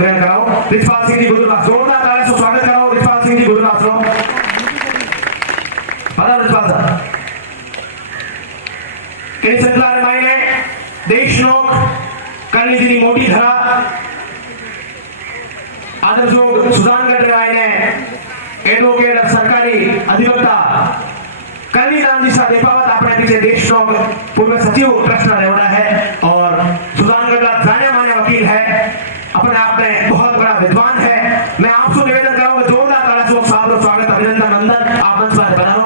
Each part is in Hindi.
ग्रहण कराओ। रिचपाल सिंह जी गुरुदास, जोरदार तालियों से स्वागत कराओ रिचपाल सिंह जी गुरुदास रो। पधारो रिचपाल साहब। कई संतला रे मायने देशनोक करनी जी मोटी धरा आदर्शोग सुजानगढ़ रे मायने एडवोकेट सरकारी अधिवक्ता करनी नाम जी सा देपावत अपने पीछे देशनोक पूर्व सचिव ट्रस्ट रेवड़ा है और सुजानगढ़ का जाने माने वकील है, अपने आप में बहुत बड़ा विद्वान है। मैं आपसे निवेदन करूंगा जोरदार तालियों से सादर स्वागत अभिनंदन नंदन आप मंच पर बनाओ।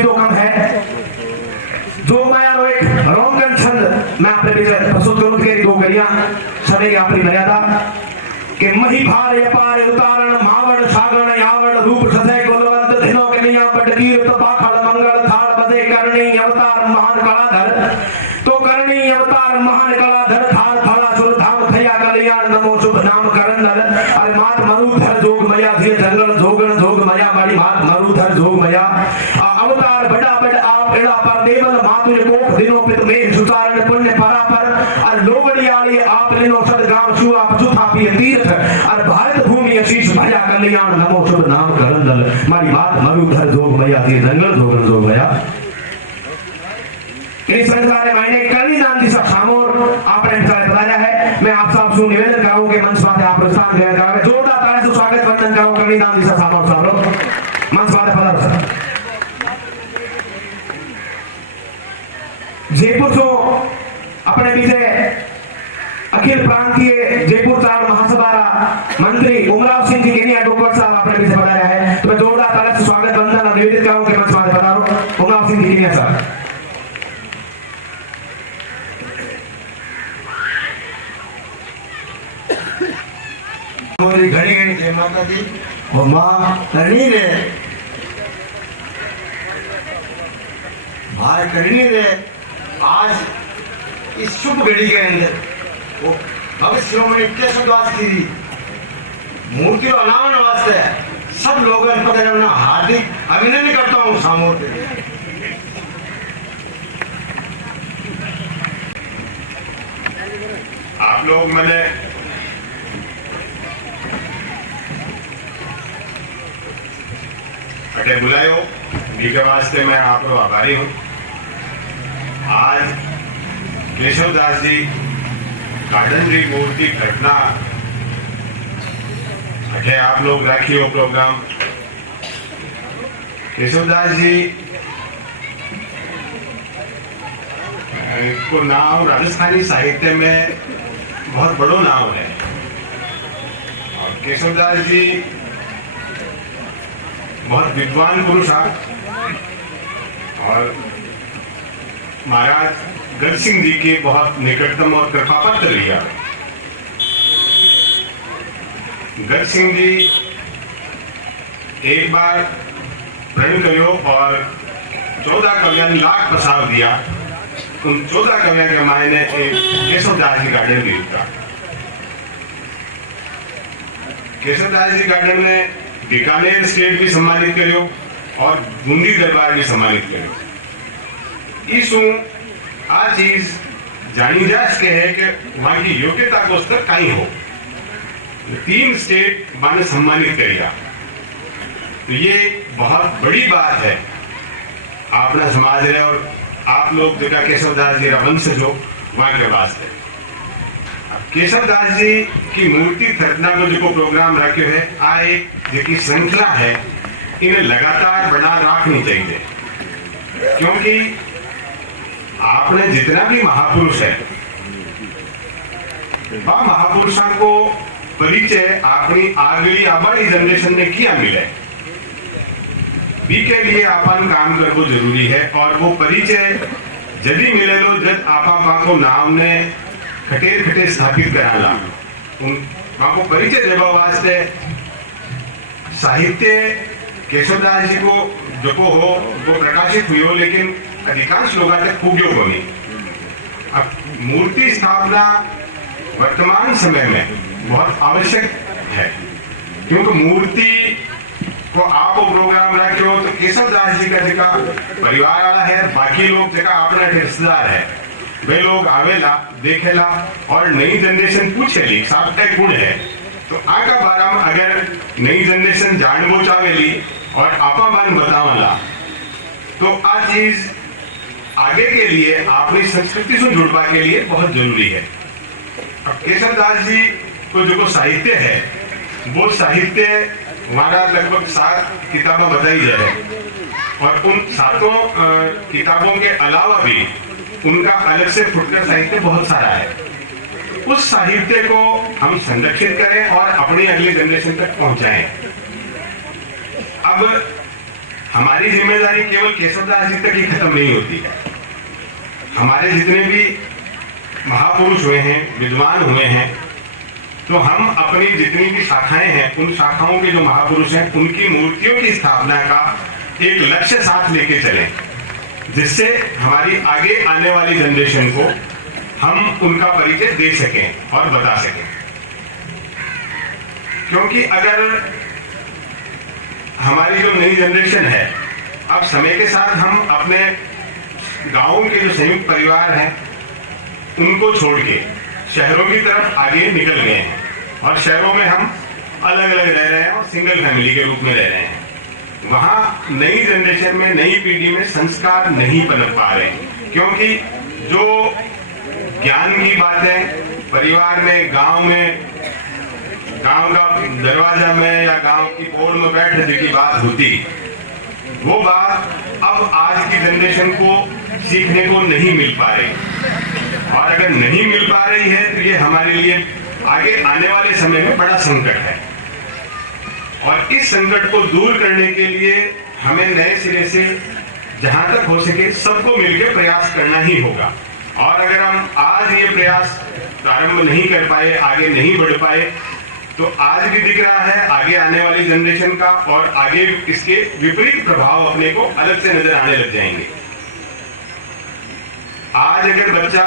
जो कम है जो मैं यार एक रोमन छंद मैं अपने पीछे प्रस्तुत करूं के दो गरियां समय की अपनी मर्यादा के मही भार अपार उतारण मावण सागण यावण रूप सदै कुलवंत दिनों के नियम बटकीर तो पाखड़ मंगल थाल बदे करणी अवतार महान कलाधर तो करणी अवतार महान कलाधर थाल थाला सुर धाम थया कल्याण नमो शुभ नाम करंदर अरे मात मरुधर जोग मया धीर जंगल जोगण जोग मया बड़ी मात मरुधर जोग मया अवतार बड़ा बड़ा आप एड़ा पर देवल मातु कोख दिनों पित में सुचारण पुण्य परापर और लोगड़ी आली आप लिनो सदगाम शुआ पचुथा पी तीर्थ और भारत भूमि आशीष भया कल्याण नमो शुभ नाम करंदल मारी बात मरुधर जोग मया थी जंगल जोगन जोग मया इस संसार में मैंने कली नाम जी सब सामोर आपने इंतजार बताया है। मैं आप सब से निवेदन करूं कि मंच पर आप प्रस्थान ग्रहण करें, जोरदार तालियों से स्वागत वंदन करो कली नाम जी सब सामोर सब लोग मंच पर पधारो। जयपुर जो अपने पीछे अखिल प्रांतीय जयपुर चावल महासभा मंत्री उमराव सिंह जी केनी एडवोकेट साहब अपने पीछे पधारे हैं, तो मैं जोरदार तालियों से स्वागत वंदन और निवेदित करूं कि मंच पर पधारो उमराव सिंह जी केनी साहब। घड़ी घड़ी जय माता दी और माँ करनी रे भाई करनी रे आज इस शुभ घड़ी के अंदर वो भगत शिरोमणि केशवदास की मूर्ति और अनावरण वास्ते सब लोगों को पता हार्दिक अभिनंदन करता हूँ सामोर आप लोग मैंने अटे बुलायो के वास्ते मैं आप लोग आभारी हूँ। आज केशवदास जी गार्डन री मूर्ति घटना अटे आप लोग रखियो प्रोग्राम। केशवदास जी को नाम राजस्थानी साहित्य में बहुत बड़ो नाम है और केशवदास जी बहुत विद्वान पुरुष है और महाराज गढ़ सिंह जी के बहुत निकटतम और कृपापात्र लिया। गढ़ सिंह जी एक बार प्रण करो और 14 कवियां लाख प्रसाद दिया। उन 14 कवियां के मायने एक केशवदास जी गार्डन भी था। केशवदास जी गार्डन में बीकानेर स्टेट भी सम्मानित करो और बूंदी दरबार भी सम्मानित करो। इसू आ चीज जानी जा सके है कि वहां की योग्यता को स्तर कहीं हो। 3 स्टेट माने सम्मानित करेगा तो ये बहुत बड़ी बात है अपना समाज रहे और आप लोग जगह केशवदास जी वंश जो वहां के वास्ते केशवदास जी की मूर्ति खरीदना को जो प्रोग्राम रखे है आ एक जो श्रृंखला है इन्हें लगातार बना रखनी चाहिए क्योंकि आपने जितना भी महापुरुष है वह महापुरुषों को परिचय अपनी अगली आबादी जनरेशन में किया मिले बी के लिए अपन काम करना जरूरी है और वो परिचय जल्दी मिले लो जब आपा को नाम ने खटेर खटेर स्थापित कराला उन को परिचय देवा वास्ते साहित्य केशवदास जी को जो को हो वो प्रकाशित हुई हो लेकिन अधिकांश लोगों तक पुग्यो को नहीं। अब मूर्ति स्थापना वर्तमान समय में बहुत आवश्यक है क्योंकि मूर्ति को आप वो प्रोग्राम रखो तो केशव दास जी का जगह परिवार वाला है, बाकी लोग जगह अपना रिश्तेदार है, वे लोग आवेला देखेला और नई जनरेशन पूछेली साहब का गुण है। तो आगा बाराम अगर नई जनरेशन जानबो चावेली और आपा बान बतावला तो आ चीज आगे के लिए अपनी संस्कृति से जुड़वा के लिए बहुत जरूरी है। अब केशव दास जी को जो साहित्य है वो साहित्य हमारा लगभग 7 किताबें बताई जाए और उन 7 किताबों के अलावा भी उनका अलग से फुटकर साहित्य बहुत सारा है। उस साहित्य को हम संरक्षित करें और अपनी अगली जनरेशन तक पहुंचाएं। अब हमारी जिम्मेदारी केवल केशव दास जी तक ही खत्म नहीं होती है। हमारे जितने भी महापुरुष हुए हैं, विद्वान हुए हैं, तो हम अपनी जितनी भी शाखाएं हैं उन शाखाओं के जो महापुरुष हैं उनकी मूर्तियों की स्थापना का एक लक्ष्य साथ लेके चलें, जिससे हमारी आगे आने वाली जनरेशन को हम उनका परिचय दे सकें और बता सकें। क्योंकि अगर हमारी जो नई जनरेशन है, अब समय के साथ हम अपने गांवों के जो संयुक्त परिवार हैं उनको छोड़ के शहरों की तरफ आगे निकल गए हैं और शहरों में हम अलग अलग रह रहे हैं और सिंगल फैमिली के रूप में रह रहे हैं। वहां नई जनरेशन में, नई पीढ़ी में संस्कार नहीं पनप पा रहे, क्योंकि जो ज्ञान की बातें परिवार में, गांव का दरवाजा में या गांव की बोर्ड में बैठ की बात होती, वो बात अब आज की जनरेशन को सीखने को नहीं मिल पा रही। और अगर नहीं मिल पा रही है तो ये हमारे लिए आगे आने वाले समय में बड़ा संकट है। और इस संकट को दूर करने के लिए हमें नए सिरे से जहां तक हो सके सबको मिलकर प्रयास करना ही होगा। और अगर हम आज ये प्रयास प्रारंभ नहीं कर पाए, आगे नहीं बढ़ पाए, तो आज भी दिख रहा है आगे आने वाली जनरेशन का और आगे इसके विपरीत प्रभाव अपने को अलग से नजर आने लग जाएंगे। आज अगर बच्चा,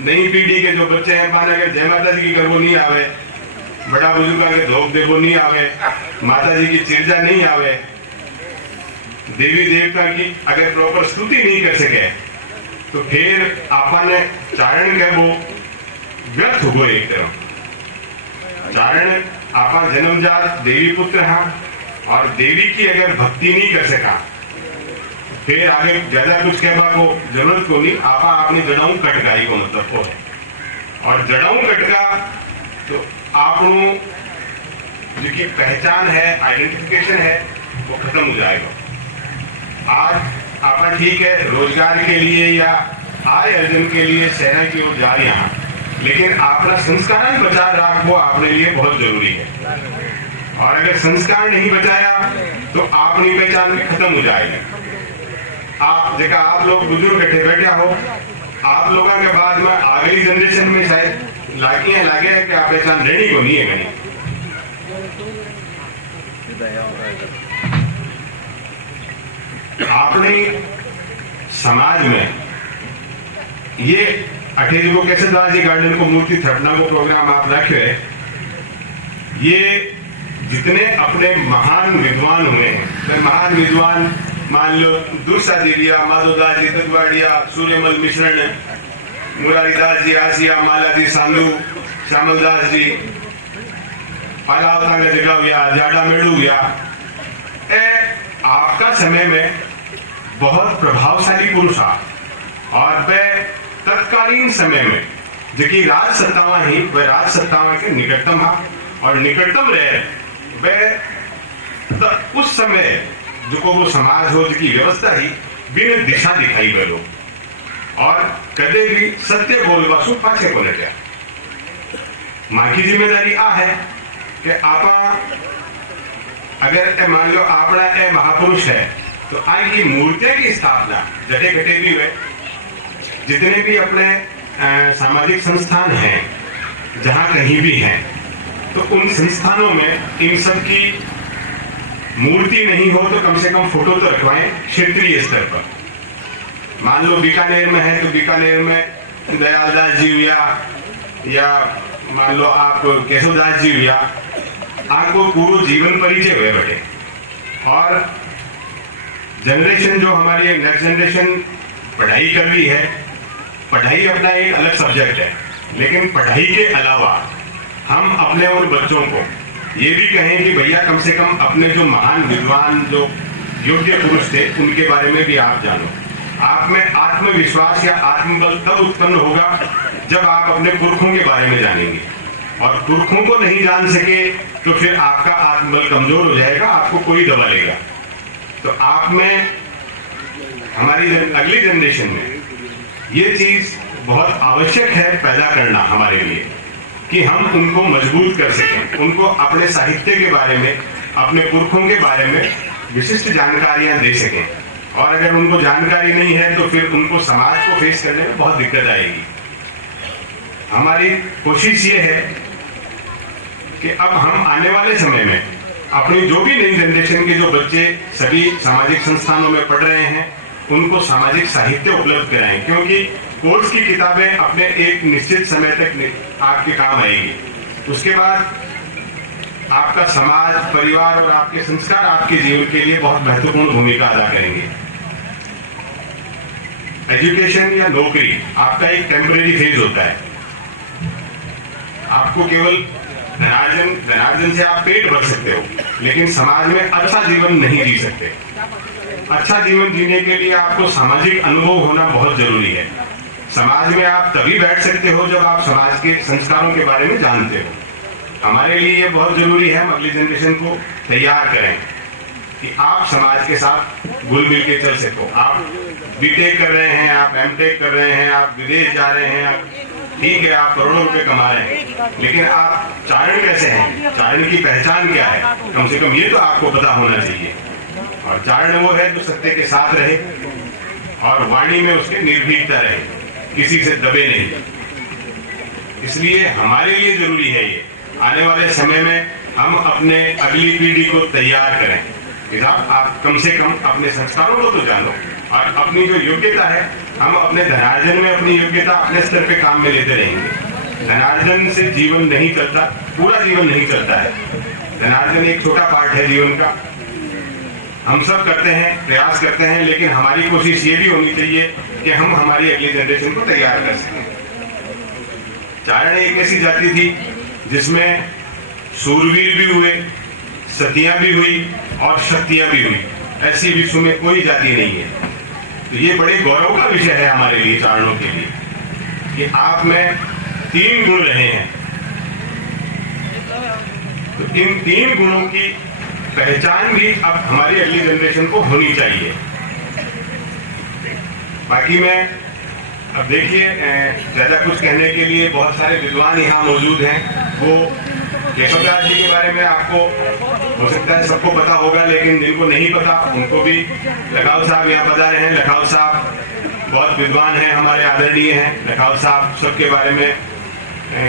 नई पीढ़ी के जो बच्चे हैं, मान अगर जय माता जी की करवो नहीं आवे, बड़ा बुजुर्ग के धोख देवो नहीं आवे, माता जी की चिर्जा नहीं आवे, देवी देवता की अगर प्रॉपर स्तुति नहीं कर सके, तो फिर आपने चारण के वो व्यर्थ हो गए। एक तरह चारण आपा जन्मजात देवी पुत्र है और देवी की अगर भक्ति नहीं कर सका, फिर आगे ज्यादा कुछ कहवा को जरूरत को नहीं, आपा अपनी जड़ाऊ कटकाई को मतलब को है। और जड़ाऊ कटका तो आपनो जो की पहचान है, आइडेंटिफिकेशन है, वो खत्म हो जाएगा। आज आपा ठीक है रोजगार के लिए या आय अर्जन के लिए शहर की ओर जा रहे हैं, लेकिन अपना संस्कार बचा रखो अपने लिए बहुत जरूरी है। और अगर संस्कार नहीं बचाया तो अपनी पहचान भी खत्म हो जाएगी। आप जगह आप लोग बुजुर्ग बैठे हो, आप लोगों के बाद में अगली जनरेशन में शायद लागे है कि आप पहचान रहनी को नहीं है कहीं। अपने समाज में ये 28 को केशव दास जी गार्डन को मूर्ति थपना को प्रोग्राम आप रखे, ये जितने अपने महान विद्वान हुए हैं, महान विद्वान मान लो दूसरा जी लिया, माधोदास जी तकवाड़िया, सूर्यमल मिश्रण, मुरारीदास जी आसिया, माला जी सांधु, श्यामलदास जी, पालावता का जगह हुआ, जाडा मेड़ू हुआ, आपका समय में बहुत प्रभावशाली पुरुष था। और वह तत्कालीन समय में जो राज सत्तावा ही, वह राज सत्तावा के निकटतम था और निकटतम रहे वह उस समय जो को वो समाज हो की व्यवस्था ही बिन दिशा दिखाई गलो और कदे भी सत्य बोलवा सु पाछे को लग्या। मां की जिम्मेदारी आ है कि आपा अगर मान लो अपना ए महापुरुष है तो आज की मूर्तियों की स्थापना जटे घटे भी हुए, जितने भी अपने सामाजिक संस्थान हैं जहां कहीं भी हैं, तो उन संस्थानों में इन सब की मूर्ति नहीं हो तो कम से कम फोटो तो रखवाएं क्षेत्रीय स्तर पर। मान लो बीकानेर में है तो बीकानेर में दयालदास जी हुआ या मान लो आप केशवदास जी हुआ, आपको पूरा जीवन परिचय हुए बैठे। और जनरेशन जो हमारी नेक्स्ट जनरेशन पढ़ाई कर रही है, पढ़ाई अपना एक अलग सब्जेक्ट है, लेकिन पढ़ाई के अलावा हम अपने उन बच्चों को ये भी कहें कि भैया कम से कम अपने जो महान विद्वान जो योग्य पुरुष थे उनके बारे में भी आप जानो। आप में आत्मविश्वास या आत्मबल तब उत्पन्न होगा जब आप अपने पुरखों के बारे में जानेंगे, और पुरखों को नहीं जान सके तो फिर आपका आत्मबल कमजोर हो जाएगा, आपको कोई दबा लेगा। तो आप में हमारी अगली जनरेशन में ये चीज बहुत आवश्यक है पैदा करना हमारे लिए कि हम उनको मजबूत कर सकें, उनको अपने साहित्य के बारे में, अपने पुरखों के बारे में विशिष्ट जानकारियां दे सकें। और अगर उनको जानकारी नहीं है तो फिर उनको समाज को फेस करने में बहुत दिक्कत आएगी। हमारी कोशिश ये है कि अब हम आने वाले समय में अपनी जो भी नई जनरेशन के जो बच्चे सभी सामाजिक संस्थानों में पढ़ रहे हैं उनको सामाजिक साहित्य उपलब्ध कराएं, क्योंकि कोर्स की किताबें अपने एक निश्चित समय तक आपके काम आएगी। उसके बाद आपका समाज, परिवार और आपके संस्कार आपके जीवन के लिए बहुत महत्वपूर्ण भूमिका अदा करेंगे। एजुकेशन या नौकरी आपका एक टेम्परेरी फेज होता है। आपको केवल धनार्जन से आप पेट भर सकते हो, लेकिन समाज में अच्छा जीवन नहीं जी सकते। अच्छा जीवन जीने के लिए आपको सामाजिक अनुभव होना बहुत जरूरी है। समाज में आप तभी बैठ सकते हो जब आप समाज के संस्कारों के बारे में जानते हो। हमारे लिए ये बहुत जरूरी है, हम अगली जनरेशन को तैयार करें कि आप समाज के साथ घुल मिल के चल सको। आप बीटेक कर रहे हैं, आप एमटेक कर रहे हैं, आप विदेश जा रहे हैं, आप ठीक है, आप करोड़ों रुपए कमा रहे हैं, लेकिन आप चारण कैसे हैं, चारण की पहचान क्या है, कम से कम ये तो आपको पता होना चाहिए। और चारण वो है जो सत्य के साथ रहे और वाणी में उसके निर्भीकता रहे, किसी से दबे नहीं। इसलिए हमारे लिए जरूरी है ये आने वाले समय में हम अपने अगली पीढ़ी को तैयार करें कि आप कम से कम अपने संस्कारों को तो जानो, और अपनी जो योग्यता है हम अपने धनार्जन में अपनी योग्यता अपने स्तर पे काम में लेते रहेंगे। धनार्जन से जीवन नहीं चलता, पूरा जीवन नहीं चलता है। धनार्जन एक छोटा पार्ट है जीवन का। हम सब करते हैं, प्रयास करते हैं, लेकिन हमारी कोशिश ये भी होनी चाहिए कि हम हमारी अगली जनरेशन को तैयार कर सकें। चारण एक ऐसी जाति थी जिसमें सूरवीर भी हुए, सतियां भी हुई और शक्तियां भी हुई। ऐसी विश्व में कोई जाति नहीं है। तो ये बड़े गौरव का विषय है हमारे लिए, चारणों के लिए, कि आप में 3 गुण रहे हैं। तो इन 3 गुणों की पहचान भी अब हमारी अगली जनरेशन को होनी चाहिए। बाकी मैं अब देखिए, ज्यादा कुछ कहने के लिए बहुत सारे विद्वान यहाँ मौजूद हैं। वो केशवदास जी के बारे में आपको हो सकता है सबको पता होगा, लेकिन जिनको नहीं पता उनको भी, लखावत साहब यहाँ पधारे हैं। लखावत साहब बहुत विद्वान हैं, हमारे आदरणीय हैं। लखावत साहब सबके बारे में,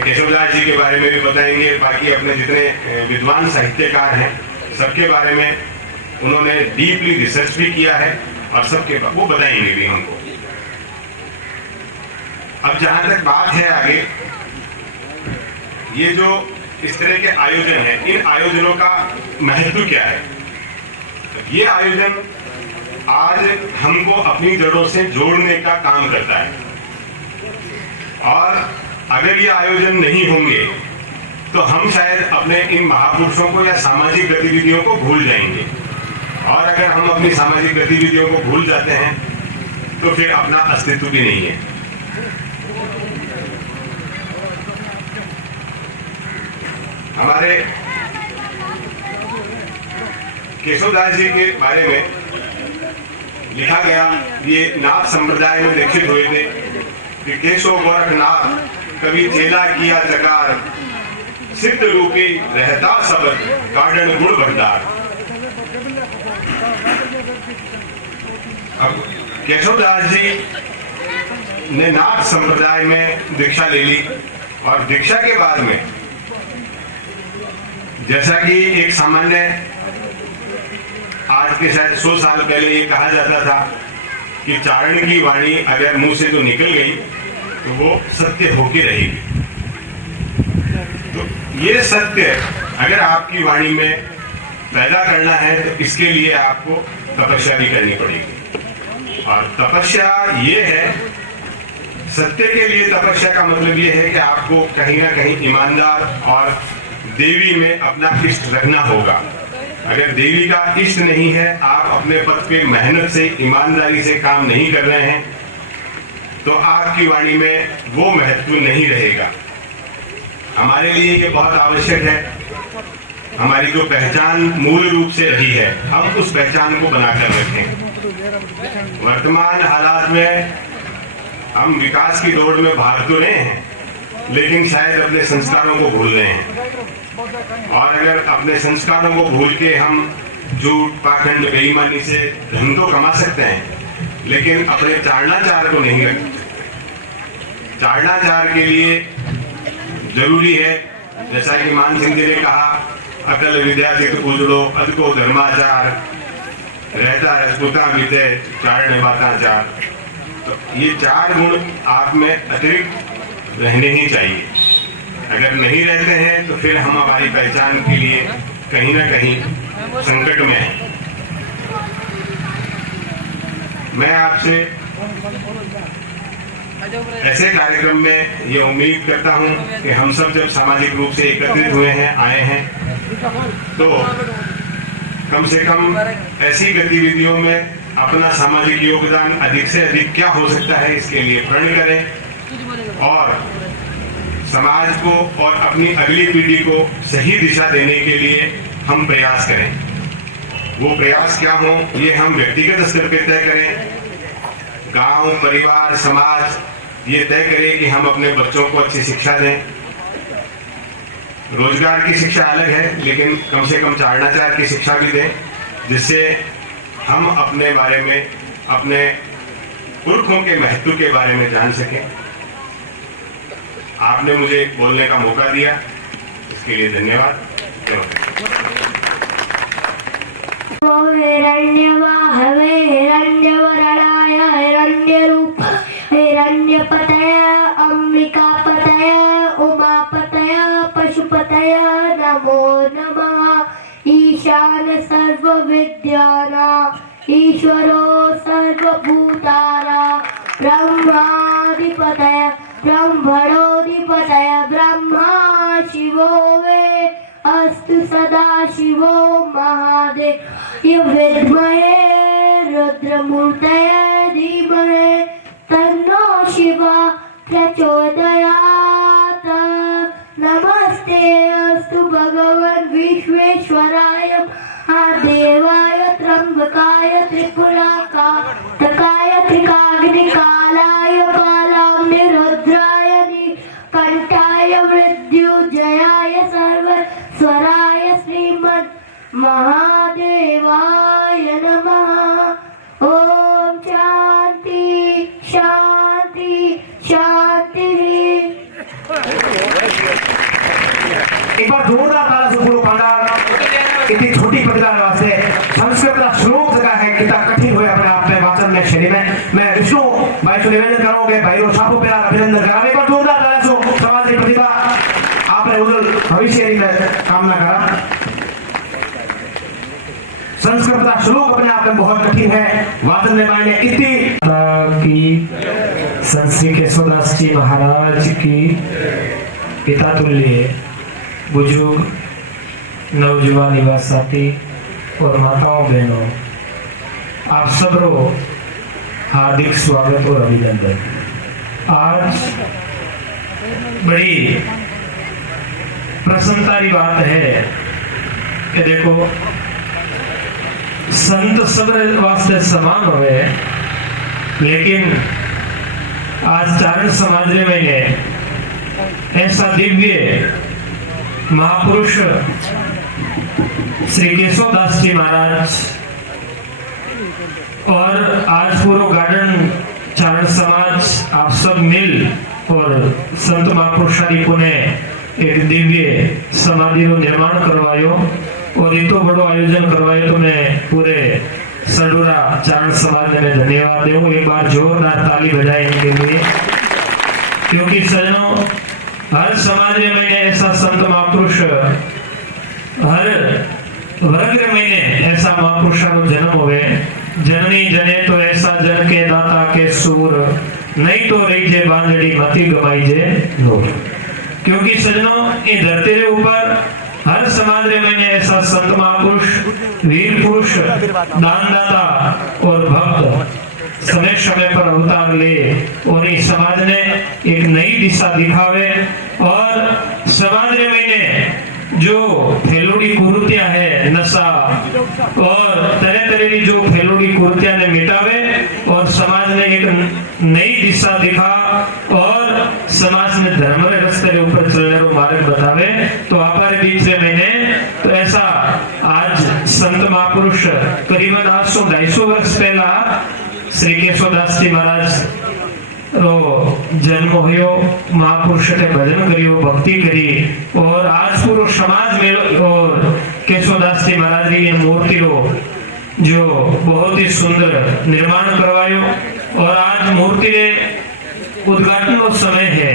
केशवदास जी के बारे में भी बताएंगे। बाकी अपने जितने विद्वान साहित्यकार हैं सबके बारे में उन्होंने डीपली रिसर्च भी किया है और सबके वो बताएंगे भी हमको। अब जहां तक बात है आगे, ये जो इस तरह के आयोजन है, इन आयोजनों का महत्व क्या है? ये आयोजन आज हमको अपनी जड़ों से जोड़ने का काम करता है, और अगर ये आयोजन नहीं होंगे तो हम शायद अपने इन महापुरुषों को या सामाजिक गतिविधियों को भूल जाएंगे। और अगर हम अपनी सामाजिक गतिविधियों को भूल जाते हैं तो फिर अपना अस्तित्व भी नहीं है। हमारे केशवदास जी के बारे में लिखा गया, ये नाथ संप्रदाय में दीक्षित हुए थे कि केशव गोरखनाथ कभी चेला किया चकार, सिद्ध रूपी रहता सबद गार्डन गुण भंडार। अब केशवदास जी ने नाथ संप्रदाय में दीक्षा ले ली, और दीक्षा के बाद में जैसा कि एक सामान्य आज के शायद 100 साल पहले ये कहा जाता था कि चारण की वाणी अगर मुंह से तो निकल गई तो वो सत्य होके रहेगी। तो ये सत्य अगर आपकी वाणी में पैदा करना है तो इसके लिए आपको तपस्या भी करनी पड़ेगी। और तपस्या ये है, सत्य के लिए तपस्या का मतलब ये है कि आपको कहीं ना कहीं ईमानदार और देवी में अपना इष्ट रखना होगा। अगर देवी का इष्ट नहीं है, आप अपने पद पे मेहनत से ईमानदारी से काम नहीं कर रहे हैं, तो आपकी वाणी में वो महत्व नहीं रहेगा। हमारे लिए ये बहुत आवश्यक है। हमारी जो पहचान मूल रूप से रही है, हम उस पहचान को बनाकर रखें। वर्तमान हालात में हम विकास की दौड़ में भाग तो रहे हैं, लेकिन शायद अपने संस्कारों को भूल रहे हैं। और अगर अपने संस्कारों को भूल के हम झूठ, पाखंड, बेईमानी से धन तो कमा सकते हैं, लेकिन अपने चारणाचार को नहीं रख सकते। चारणाचार के लिए जरूरी है, जैसा कि मान सिंह जी ने कहा, अकल विद्या से उजड़ो अदको धर्माचार, रहता रजपुता बीते चारण बाताचार। तो ये 4 गुण आप में अतिरिक्त रहने ही चाहिए। अगर नहीं रहते हैं तो फिर हम हमारी पहचान के लिए कहीं ना कहीं संकट में हैं। मैं आपसे ऐसे कार्यक्रम में ये उम्मीद करता हूं कि हम सब जब सामाजिक रूप से एकत्रित हुए हैं, आए हैं, तो कम से कम ऐसी गतिविधियों में अपना सामाजिक योगदान अधिक से अधिक क्या हो सकता है, इसके लिए प्रण करें और समाज को और अपनी अगली पीढ़ी को सही दिशा देने के लिए हम प्रयास करें। वो प्रयास क्या हो, ये हम व्यक्तिगत स्तर पर तय करें। गांव, परिवार, समाज ये तय करे कि हम अपने बच्चों को अच्छी शिक्षा दें। रोजगार की शिक्षा अलग है, लेकिन कम से कम चारणाचार की शिक्षा भी दें, जिससे हम अपने बारे में, अपने पुरखों के महत्व के बारे में जान सकें। आपने मुझे बोलने का मौका दिया, इसके लिए धन्यवाद। हिरण्यवाहवे हिरण्यवरणाय हिरण्यरूप हिरण्यपतय अम्बिकापतय उमापतय पशुपतय नमो नमः। ईशान सर्वविद्यानां ईश्वरो सर्वभूतानां ब्रह्माधिपतय ब्रह्मणोऽधिपतय ब्रह्मा शिवो वे अस्तु सदा शिवो महादेव विद्महे रुद्रमूर्तये धीमहि तन्नो शिवा प्रचोदयात्। नमस्ते अस्तु भगवन् विश्वेश्वराय देवाय त्र्यंबकाय त्रिपुराकाय त्रिकाग्निकालाय कालाग्निरुद्राय नीलकंठाय मृत्युंजयाय सर्वस्वराय श्रीमन् महादेवाय नमः। ओम शांति शांति शांति। एक बार जोरदार ताला से पूर्ण पंडाल इतनी छोटी प्रतिभा वास्ते संस्कृत का श्लोक जगह है, कितना कठिन हुए अपने आप में वाचन में शैली में। मैं विष्णु भाई से निवेदन करूंगे, भाई और साहब पे अभिनंदन करा। एक बार जोरदार ताला से समाज की प्रतिभा आपने उज्जवल भविष्य में कामना करा। संस्कृत का श्लोक अपने आप में बहुत कठिन है, वाचन में मायने इतनी की संत श्री केशवदास जी महाराज की पिता तुल्य बुजुर्ग नवजुवान युवा साथी और माताओं बहनों, आप सबको हार्दिक स्वागत और अभिनंदन। आज बड़ी प्रसन्नता की बात है कि देखो संत सब वास्ते समान हुए, लेकिन आज चारण समाज में ऐसा दिव्य महापुरुष श्री केशवदास जी महाराज और आज पूरा गार्डन चारण समाज आप सब मिल और संत महापुरुषारी ने एक दिव्य समाधि नो निर्माण करवायो और इतो बड़ो आयोजन करवायो, तो मैं पूरे संडूरा चारण समाज में धन्यवाद दूं। एक बार जोरदार ताली बजाएं इनके लिए, क्योंकि सजनों हर समाज में मैंने ऐसा संत महापुरुष हर वर्ग्र महीने ऐसा महापुरुषा नो जन्म होवे जननी जने तो ऐसा जन के दाता के सूर नहीं तो रही जे बांधड़ी मती गवाई जे नूर। क्योंकि सजनों ये धरती के ऊपर हर समाज रे महीने ऐसा संत महापुरुष वीर पुरुष दानदाता और भक्त समय समय पर अवतार ले और इस समाज ने एक नई दिशा दिखावे और समाज रे महीने जो फैलोड़ी कुरीतियां है नशा और तरह तरह की जो फैलोड़ी कुरीतियां ने मिटावे और समाज ने एक नई दिशा दिखा और समाज में धर्म रे रास्ते रे ऊपर चलने रो मार्ग बतावे। तो हमारे बीच में मैंने तो ऐसा आज संत महापुरुष करीबन 800-250 वर्ष पहला श्री केशवदास जी महाराज रो जन्म होयो महापुरुष के भजन करियो भक्ति करी और आज पूरा समाज में और केशवदास जी महाराज की मूर्ति रो जो बहुत ही सुंदर निर्माण करवायो और आज मूर्ति रे उद्घाटन नो समय है।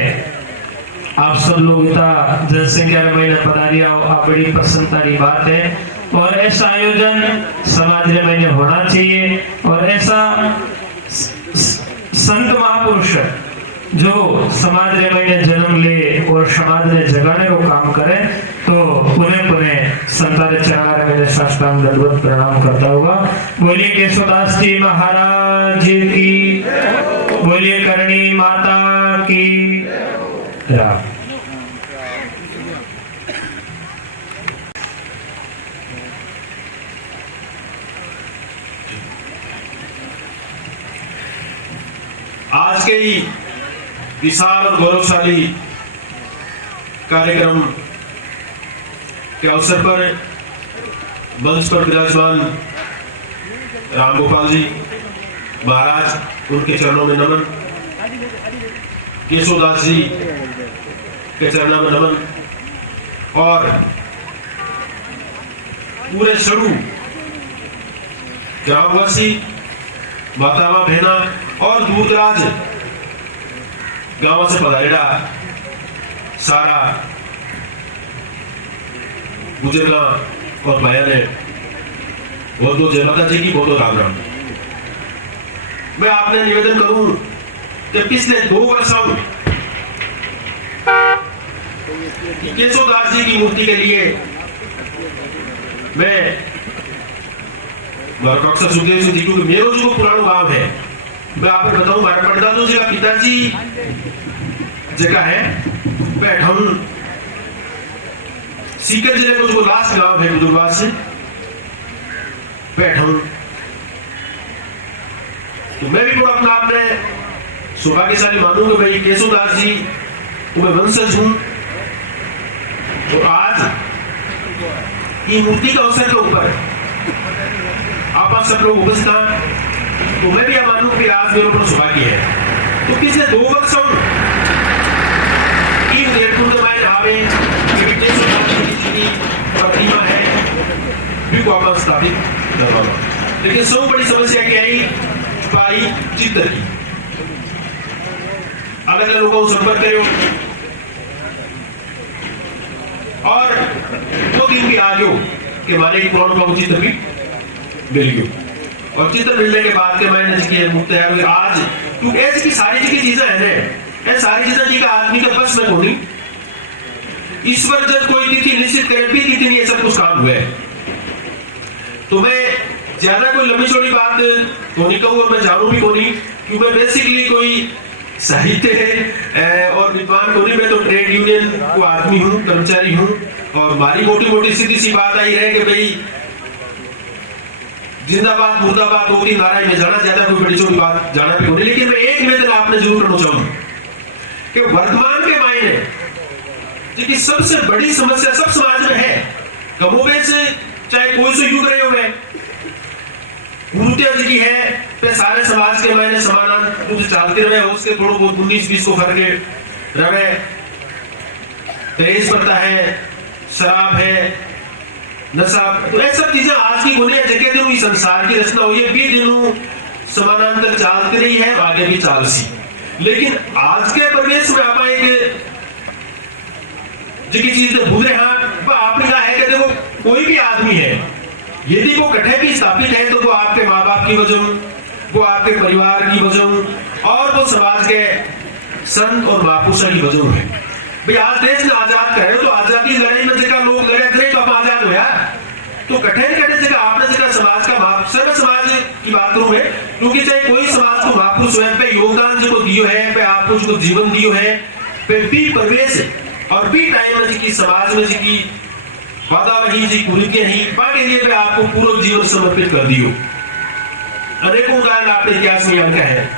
आप सब लोग इतना जनसंख्या महीने पधारिया आप बड़ी प्रसन्नता की बात है और ऐसा आयोजन समाज में महीने होना चाहिए और ऐसा संत महापुरुष जो समाज रे महीने जन्म ले और समाज ने जगाने को काम करे तो पुनः पुनः संतारे चरण में साष्टांग दंडवत प्रणाम करता हुआ बोलिए केशवदास जी महाराज की, बोलिए करणी माता की। राम। आज के ही विशाल और गौरवशाली कार्यक्रम के अवसर पर मंच पर विराजमान राम गोपाल जी महाराज, उनके चरणों में नमन, केशवदास जी के चरणों में नमन और पूरे सड़ू ग्रामवासी मातावा बहना और दूर दराज गांव से पधारेड़ा सारा बुजुर्गा और भाइयों ने बहुत बहुत जय माता जी की, बहुत बहुत राम राम। मैं आपने निवेदन करूं कि पिछले 2 वर्षों केशवदास जी की मूर्ति के लिए मैं डॉक्टर सुखदेव सिंह जी को मेरो जो पुराना गांव है, मैं आपको बताऊं हमारे परदादो जी का पिताजी जगह है बैठौन सीकर जिले में जो लास्ट गांव है बुजुर्गवाद से बैठौन। तो मैं भी अपना अपने सौभाग्यशाली मानूं कि भाई केशवदास जी मैं वंशज हूं। तो आज ये मूर्ति के अवसर के ऊपर आप सब लोग उपस्थित हैं, तो मैं भी यह मानूं कि आज मेरे ऊपर सौभाग्य है। तो पिछले 2 वर्षों इन निर्कुंड में आवे प्रतिमा है भी वापस स्थापित करवाना, लेकिन सबसे बड़ी समस्या क्या है पाई चित्र की। अलग अलग लोगों को संपर्क करो और 2 दिन की आगे कि हमारे पुरानों का चित्र भी मिल गयो और चित्र मिलने के बाद के मैंने जी मुक्त है आज तू ऐसी की सारी की चीजें है ना, ये सारी चीजें जी का आदमी के बस में होनी। ईश्वर जब कोई तिथि निश्चित करे भी तिथि नहीं, सब कुछ काम हुआ है। तो मैं ज्यादा कोई लंबी चौड़ी बात होनी कहूँ और मैं जानू भी होनी, क्योंकि मैं बेसिकली कोई साहित्य और विद्वान होनी, मैं तो ट्रेड यूनियन को आदमी हूँ, कर्मचारी हूँ और हमारी मोटी मोटी सीधी सी बात आई है कि भाई जिंदाबाद मुर्दाबाद 2-3 नारायण में जाना, ज्यादा कोई बड़ी छोटी बात जाना भी होनी। लेकिन मैं एक निवेदन आपने जरूर करना चाहूँ कि वर्तमान के मायने जिसकी सबसे बड़ी समस्या सब समाज में है, कमोबेश चाहे कोई से युग रहे हुए कुरीतियां जी की है पे सारे समाज के मायने समान रूप से चलते रहे, उसके थोड़ा बहुत 19-20 को फर्क रहे, दहेज प्रथा है, शराब है, नशा, तो ये सब चीजें आज की बोले जगह दिन संसार की रचना हुई है भी दिनों समानांतर चलती रही है, आगे भी चाल सी। लेकिन आज के प्रदेश में आप एक जिकी चीज भूल रहे हैं, आपने कहा है कि देखो कोई भी आदमी है यदि वो कठे की स्थापित है तो वो आपके माँ बाप की वजह, वो आपके परिवार की वजह और वो समाज के संत और महापुरुषों की वजह है। भाई आज देश ने आजाद करे तो आजादी लड़ाई में जगह लोग लड़े थे तो आप आजाद हुआ, तो कठे जगह आपने जगह समाज का सर्व समाज की बात करूं मैं, क्योंकि चाहे कोई समाज को महापुरुष है पे योगदान जो दियो है, पे आपको जो जीवन दियो है, पे भी प्रवेश और भी टाइम में जी समाज में जी वादा वही जी कुरीतियां ही बाकी लिए पे आपको पूरा जीवन समर्पित कर दियो। अनेकों उदाहरण आपने इतिहास में याद है,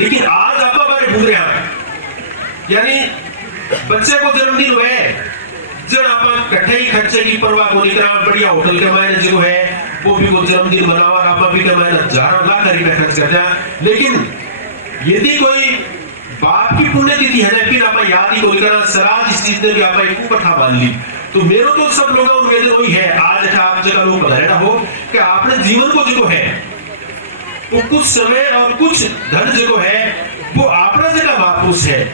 लेकिन आज आप हमारे भूल रहे हैं, यानी बच्चे को जन्मदिन हुए जब आप कठे ही खर्चे की परवाह को लेकर बढ़िया होटल के मायने जो है वो भी वो जन्मदिन मनावा और आप भी के मायने हजारों लाख रुपए खर्च करते हैं। लेकिन यदि कोई बाप की पुण्यतिथि है ना फिर आप याद ही को लेकर सराज इस चीज ने भी आप एक ऊपर था मान ली, तो मेरे तो सब लोग उम्मीद वही है आज आप जगह लोग बताया हो कि आपने जीवन को जो है वो कुछ समय और कुछ धन जो है वो अपना जगह महापुरुष है,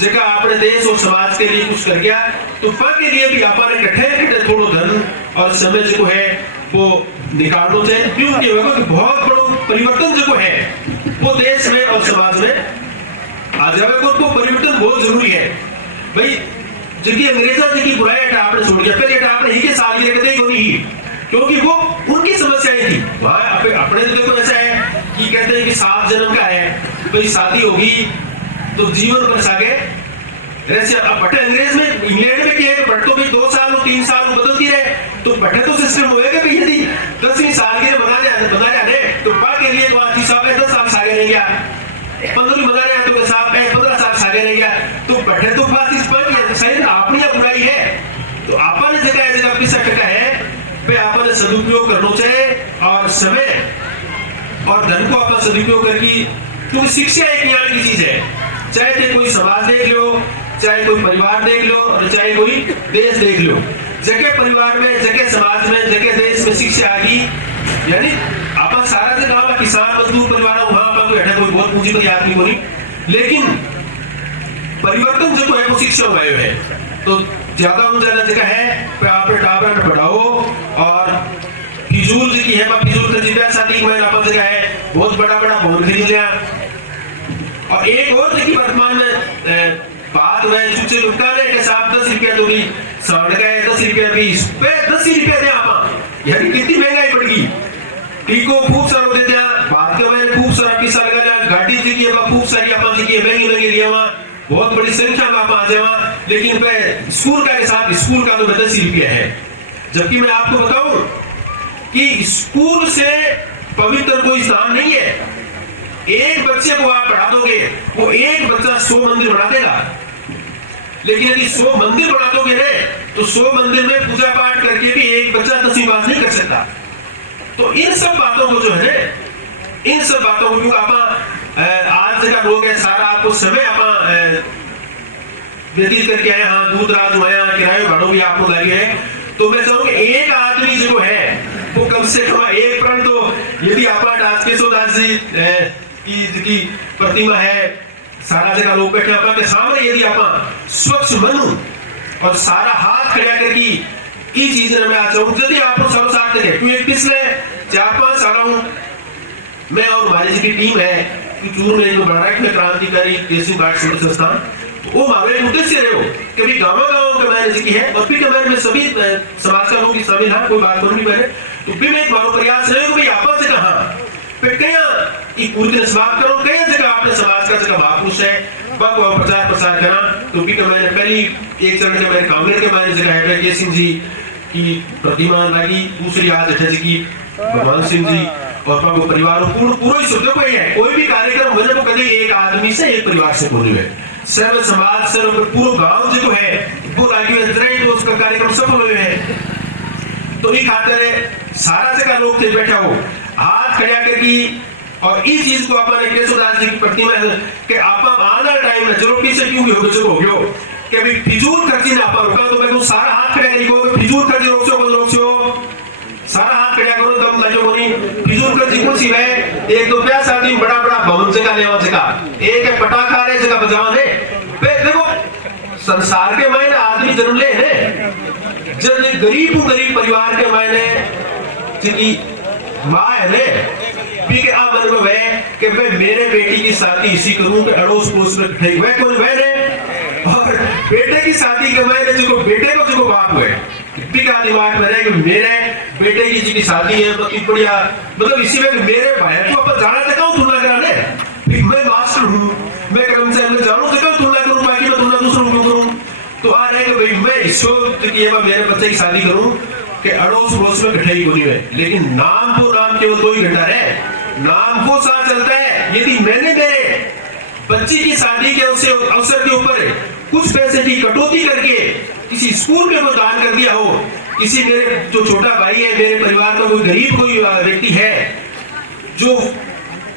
जगह आपने देश और समाज के लिए कुछ कर गया, तो फल के लिए भी आपने कठे थोड़ा धन और समय जो है वो निकालना चाहिए, क्योंकि बहुत बड़ा परिवर्तन जो है वो देश में और समाज में आ जाए को परिवर्तन बहुत जरूरी है। भाई जिनकी अंग्रेजा जी बुराई आपने छोड़ दिया, पहले आपने ही के साथ ही रखते ही, क्योंकि वो उनकी समस्याएं थी वहां अपने तो ऐसा है कि कहते हैं कि 7 जन्म का है, भाई शादी होगी तो जीवन पर सागे ऐसे अब बटे अंग्रेज में इंग्लैंड में क्या है बटो भी 2 साल 3 साल बदलती रहे, तो बटे तो सिस्टम होएगा कि यदि 10वीं साल के बना रहे तो बा के लिए 10 साल आगे रह गया, 15वीं बना रहे तो साहब 15 साल आगे रह गया, तो बटे तो बात इस पर सही अपनी बुराई है, तो आपने जगह पीछा टका है पे आपने सदुपयोग करना चाहिए और समय और धन को आप सदुपयोग करके, क्योंकि शिक्षा एक ज्ञान की चीज है, चाहे कोई समाज देख लो, चाहे कोई परिवार देख लो और चाहे कोई देश देख लो, जगह परिवार में जगह समाज में जगह देश में शिक्षा आ गई, यानी आप सारा से कहा किसान मजदूर परिवार वहां कोई हटा कोई बहुत पूंजीपति आदमी को नहीं, लेकिन परिवर्तन जो है वो शिक्षा हुआ है, तो ज्यादा जगह है आप टावर बढ़ाओ और फिजूल जी की है फिजूल खरीदा शादी में आप जगह है बहुत बड़ा भवन खरीद लिया, और एक और देखिए वर्तमान में बात में चुचे लुटका रहे के साथ 10 रुपया तो भी साढ़ का 10 रुपया 20 पे 10 रुपया दे आप, यानी कितनी महंगाई बढ़ गई, टीको खूब सारा देते हैं बात के में खूब सारा पैसा लगा जाए, गाड़ी जी की खूब सारी आप जी की महंगी लिया वहां बहुत बड़ी संख्या में आप आ जाए, लेकिन पे स्कूल का हिसाब स्कूल का तो 10 रुपया है, जबकि मैं आपको बताऊं कि स्कूल से पवित्र कोई स्थान नहीं है, एक बच्चे को आप पढ़ा दोगे वो एक बच्चा 100 मंदिर बना देगा, लेकिन यदि 100 मंदिर बना दोगे ना तो 100 मंदिर में पूजा पाठ करके भी एक बच्चा 10वीं पास नहीं कर सकता। तो इन सब बातों को जो है इन सब बातों को क्योंकि आप आज का लोग है सारा आपको समय आप व्यतीत करके आए, हाँ दूध राज आया किराए भाड़ों भी आपको लगे है, तो मैं चाहूंगा एक आदमी जो है वो कम से कम एक प्रण तो यदि आप आज केशवदास जी की प्रतिमा है सारा जगह लोग बैठे आपके सामने, यदि आप स्वच्छ मन और सारा हाथ खड़ा करके ये चीज मैं आ चाहूँ यदि आप सब साथ देखें, क्योंकि पिछले 4-5 सालों में और हमारी जी की टीम है चूर में जो बड़ा है क्रांतिकारी देसी बाट संस्थान, तो वो हमारे उद्देश्य रहे हो कि भी गाँव के मैंने जी की है और फिर के में सभी समाज का लोग शामिल है, कोई बात नहीं मैंने तो फिर एक बार प्रयास रहे हो भाई आपस से कहा पूरी समाप्त करो, कई जगह आपने समाज का जगह महापुरुष है प्रचार प्रसार करा, तो मैंने पहली एक चरण के मैंने कांग्रेस के मैंने जगह है जय सिंह जी की प्रतिमा लगी, दूसरी आज जी की भगवान सिंह जी और परिवार पूरा सोचो कोई है कोई भी कार्यक्रम मुझे को कभी एक आदमी से एक परिवार से बोले हुए सर्व समाज सर्व पूरा गांव जो है वो राज्य तो उसका कार्यक्रम सफल हुए है, तो ये खातिर सारा जगह लोग थे बैठा हो हाथ खड़ा करके और इस चीज को अपन केशवदास जी की प्रतिमा कि आप आना टाइम में चलो पीछे क्यों हो गयो कि भाई फिजूल खर्ची ना आप रुका, तो मैं तो सारा हाथ खड़ा करी फिजूल खर्ची रोक सारा हाथ खड़ा करो तब लजो कोनी फिजूल खर्ची कुछ ही है, एक तो ब्याह शादी बड़ा भवन जगह लेवा जगह एक है पटाखा रे जगह बजाने पे देखो संसार के मायने आदमी जन्म ले है जब गरीब परिवार के मायने जिनकी माँ है ने पी के आ मन में वह कि मैं मेरे बेटी की शादी इसी करूं कि अड़ोस पड़ोस में इकट्ठे हुए कोई वह ने और बेटे की शादी के मैंने जो बेटे को जो बाप हुए पी का दिमाग में रहे कि मेरे बेटे की जी की शादी है मतलब बढ़िया मतलब इसी में मेरे भाई को अपन जाना चाहता हूँ तुलना कराने मैं मास्टर हूँ मैं कर्मचारी में जानू चाहता हूँ तुलना करूँ बाकी मैं तुलना दूसरों क्यों करूँ तो आ रहे कि भाई मैं इसको मेरे बच्चे की शादी करूं कि अड़ोस पड़ोस में इकट्ठे ही होनी है लेकिन नाम तो नाम केवल 2 ही घंटा है नाम को साथ चलता है यदि मैंने मेरे बच्ची की शादी के अवसर के ऊपर कुछ पैसे की कटौती करके किसी स्कूल में दान कर दिया हो किसी मेरे जो छोटा भाई है मेरे परिवार का कोई गरीब कोई व्यक्ति है जो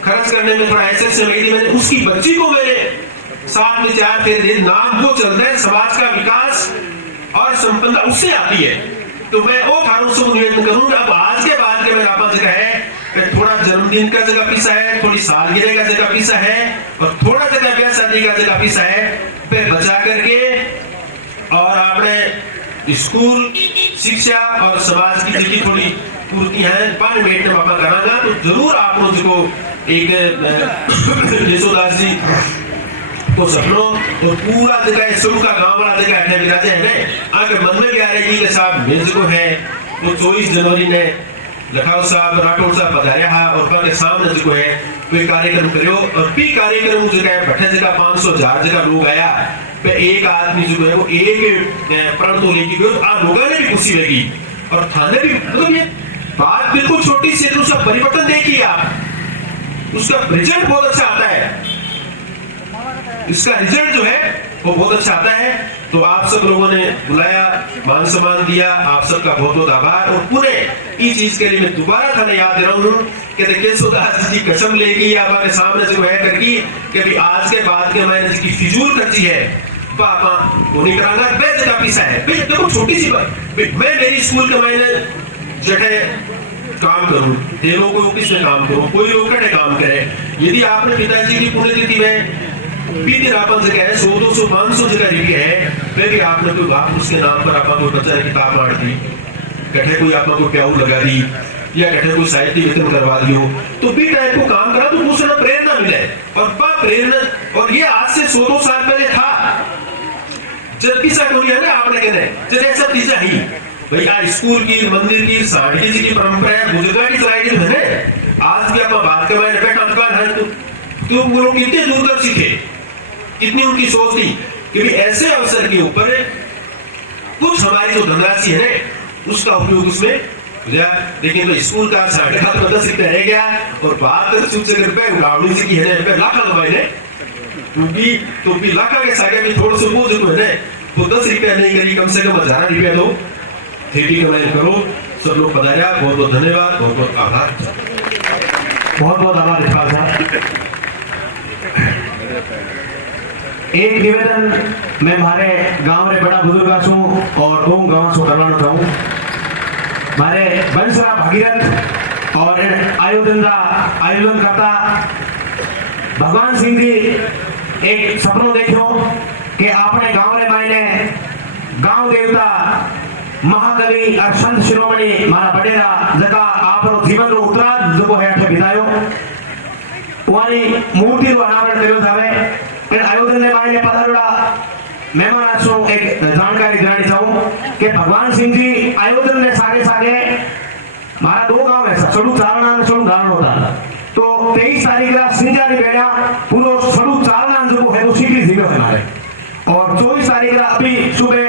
खर्च करने में थोड़ा ऐसे से लगी मैंने उसकी बच्ची को मेरे साथ में 4 तेरे नाम वो चलता है समाज का विकास और संपन्नता उससे आती है तो मैं वो कारणों से निवेदन करूं अब आज के बाद के मेरा आपा जगह है थोड़ा जन्मदिन का जगह पीसा है थोड़ी सालगिरह का जगह पीसा है और थोड़ा जगह ब्याह शादी का जगह पीसा है पे बचा करके और आपने स्कूल शिक्षा और समाज की जितनी थोड़ी पूर्ति है 5 मिनट में पापा कराना तो जरूर आप लोग को एक यशोदास जी तो सपनों और पूरा जगह शुरू का गांव वाला जगह है मिलाते हैं आगे मन में भी आ रही है साहब मेरे को है वो 24 जनवरी ने लखाओ साहब राठौर साहब बताया है और पर सामने जो है कोई कार्यक्रम करो और भी कार्यक्रम जगह बैठे जगह 500,000 जगह लोग आया पे एक आदमी जो है वो एक प्रण तो लेके गयो आ लोगों ने भी खुशी लगी और थाने भी मतलब ये बात बिल्कुल छोटी सी उसका परिवर्तन देखिए आप उसका रिजल्ट बहुत अच्छा आता है इसका रिजल्ट जो है वो बहुत अच्छा आता है तो आप सब लोगों ने बुलाया मान सम्मान दिया आप सबका बहुत बहुत आभार और पूरे इस चीज के लिए मैं दोबारा था याद दिला हूं कि देखिए सुदास जी कसम लेगी हमारे सामने जो है करके कि अभी आज के बाद के मैंने जिसकी फिजूल खर्ची है पापा वो नहीं कराना बेच का पीसा है देखो छोटी सी बात मैं मेरी स्कूल के मैंने जगह काम करूं तेलों को किसमें काम करूं कोई लोग कटे काम करे यदि आपने पिताजी की पुण्यतिथि में बीते आपन जगह है 100-200 500 जगह लिखे है मैं भी आपने कोई बाप उसके नाम पर आपा कोई बच्चा किताब बांट दी कटे कोई आपा को प्याऊ लगा दी या कटे कोई साहित्य वितरण करवा दियो तो भी टाइप को काम करा तो दूसरा प्रेरणा मिले और प्रेरणा और ये आज से 100-2 साल पहले था जब किसा कोई है ना आपने कहने जब ऐसा चीजें ही भाई आज स्कूल की मंदिर की साड़ी की परंपरा है बुजुर्ग की चलाई है आज भी आप बात के मैंने बैठा तो वो लोग कितने दूरदर्शी थे कितनी उनकी सोच थी कि ऐसे अवसर के ऊपर कुछ हमारी जो धनराशि है उसका उपयोग उसमें लेकिन तो स्कूल का 10.5 रुपया रह गया और बात रुपए गावड़ी से की है लाख ने क्योंकि लाख के सागे भी थोड़ा सा बोझ को है तो 10 रुपया नहीं करी कम से कम 1000 रुपया दो खेती कमाई करो सब लोग बताया बहुत बहुत धन्यवाद बहुत बहुत आभार बहुत बहुत आभार इकबाल साहब एक निवेदन मैं हमारे गांव में बड़ा बुजुर्ग छू और 2 गांव से करवाना चाहूँ मारे बंसरा भागीरथ और आयोजन करता भगवान सिंह जी एक सपनों देखो कि आपने गांव रे मायने गांव देवता महाकवि और संत शिरोमणि मारा बडेरा जका आपरो जीवन रो उत्तराध जो है अठे बितायो वाली मूर्ति रो अनावरण करियो जावे फिर आयोजन ने मायने पधारोड़ा मेहमान आसो एक जानकारी देना चाहूं कि भगवान सिंह जी आयोजन ने सागे मारा 2 गांव है सड़ू चारणा और सड़ू गारण होता तो 23 तारीख रा सिंजारी बेड़ा पूरो सड़ू चारणा जो है वो सीधी जिले है हमारे और 24 तारीख रा अभी सुबह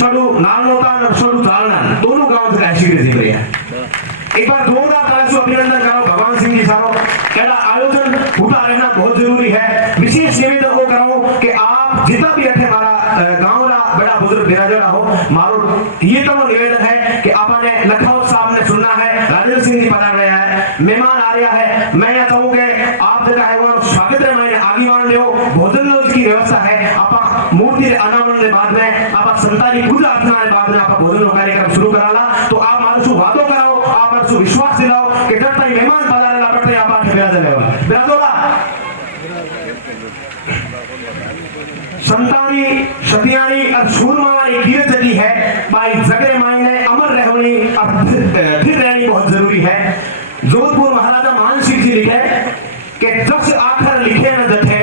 सड़ू नालनोता और सड़ू चारणा दोनों गांव से ऐसी जिले रही है एक बार जोरदार ताली से अभिनंदन करो भगवान सिंह जी सारो कहला आयोजन उठा रहना बहुत जरूरी है विशेष निवेदन को कराऊं कि आप जितना भी अठे हमारा गांव रा बड़ा बुजुर्ग बिराजरा हो मारो ये तो निवेदन है कि आपने लखनऊ साहब ने सुनना है राजेंद्र सिंह जी पधार रहा है मेहमान आ रहा है मैं ये कहूंगा आप जगह है वो स्वागत है मैंने आगीवान लियो भोजन की व्यवस्था है आप मूर्ति के अनावरण के बाद में आप संतानी पूजा अर्चना के बाद में आप भोजन कार्यक्रम शुरू कराला तो आप मारो सु वादो कराओ आप मारो सु विश्वास दिलाओ कि जब तक मेहमान पधारेला पड़ते आप आके बिराजोला संतानी सतियानी और सूरमानी कीर्त जगी है भाई जगह मायने अमर रहनी और फिर रहनी बहुत जरूरी जस आखर लिखे न जठे,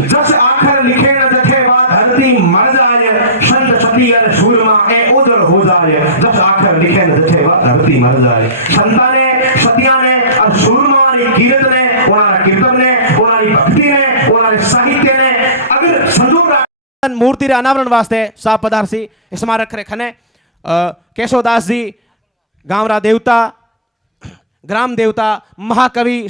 जस आखर लिखे न जठे बात धरती मर जाए, संत सती और सूरमा ए उजड़ हो जाए, जस आखर लिखे न जठे बात धरती मर जाए। संता ने सतिया ने और सूरमा ने कीर्त ने उनारा कीर्तन ने उनारी भक्ति ने उनारे साहित्य ने अगर संजोग मूर्ति रे अनावरण वास्ते साप पधारसी स्मारक रे खने केशवदास जी गांवरा देवता ग्राम देवता महाकवि